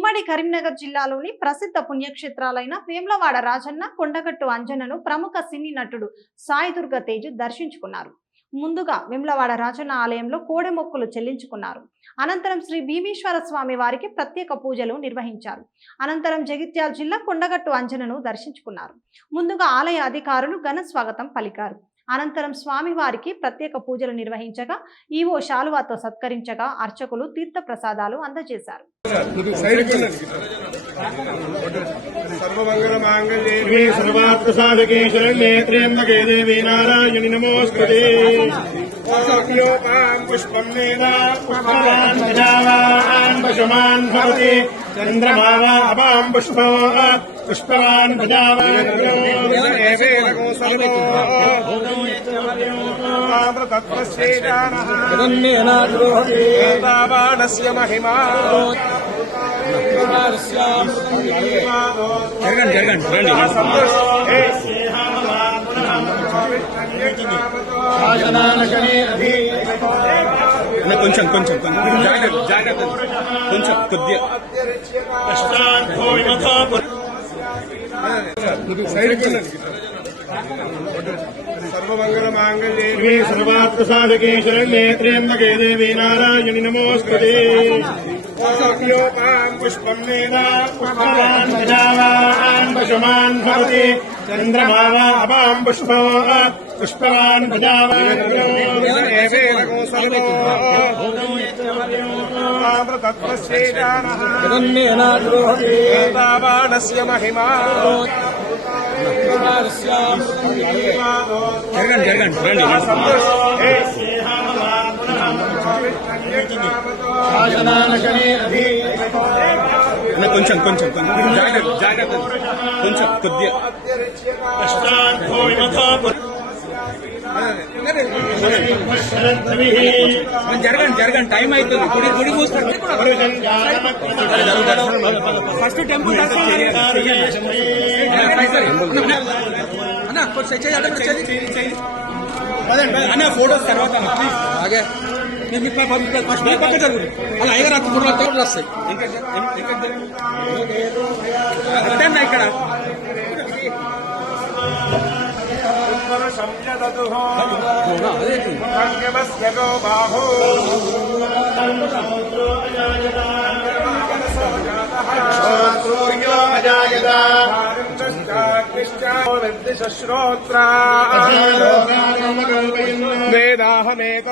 ఉమ్మడి కరీంనగర్ జిల్లాలోని ప్రసిద్ధ పుణ్యక్షేత్రాలైన వేములవాడ రాజన్న, కొండగట్టు అంజన్నను ప్రముఖ సినీ నటుడు సాయి దుర్గ తేజ్ దర్శించుకున్నారు. ముందుగా వేములవాడ రాజన్న ఆలయంలో కోడె మొక్కులు చెల్లించుకున్నారు. అనంతరం శ్రీ భీమేశ్వర స్వామి వారికి ప్రత్యేక పూజలు నిర్వహించారు. అనంతరం జగిత్యాల జిల్లా కొండగట్టు అంజన్నను దర్శించుకున్నారు. ముందుగా ఆలయ అధికారులు ఘన స్వాగతం పలికారు. అనంతరం స్వామి వారికి ప్రత్యేక పూజలు నిర్వహించగా ఈవో శాలువాతో సత్కరించగా అర్చకులు తీర్థ ప్రసాదాలు అందజేశారు. పుష్పవాన్ తత్వశ్చేతానస్య మహిమా కొంచెం కొంచెం జాగ్రత్త కొంచెం కొద్దిగా సర్వమంగళమాంగళ్యే సర్వార్థసాధకే శరణ్యే త్ర్యంబకే దేవి నారాయణి నమోస్తుతే. పుష్పం వేదా పుష్పవాన్ ప్రజావాన్ పశుమాన్ భవతి చంద్రమా వా అపాం పుష్పో పుష్పవాన్ ప్రజావాన్ తత్వశ్చేతానస్య మహిమా కొంచెం కొంచెం జాగ్రత్త కొంచెం కొద్దిగా జరగండి టైం అవుతుంది. గుడి మూసుకోండి. ఫస్ట్ టెంపుల్ అన్న ఫోటోస్ తర్వాత పక్క జరుగుతుంది. అలా ఐదు రాత్రి 3 తోటలు వస్తాయి ఇక్కడ. శ్రోత్ర వేదాహమే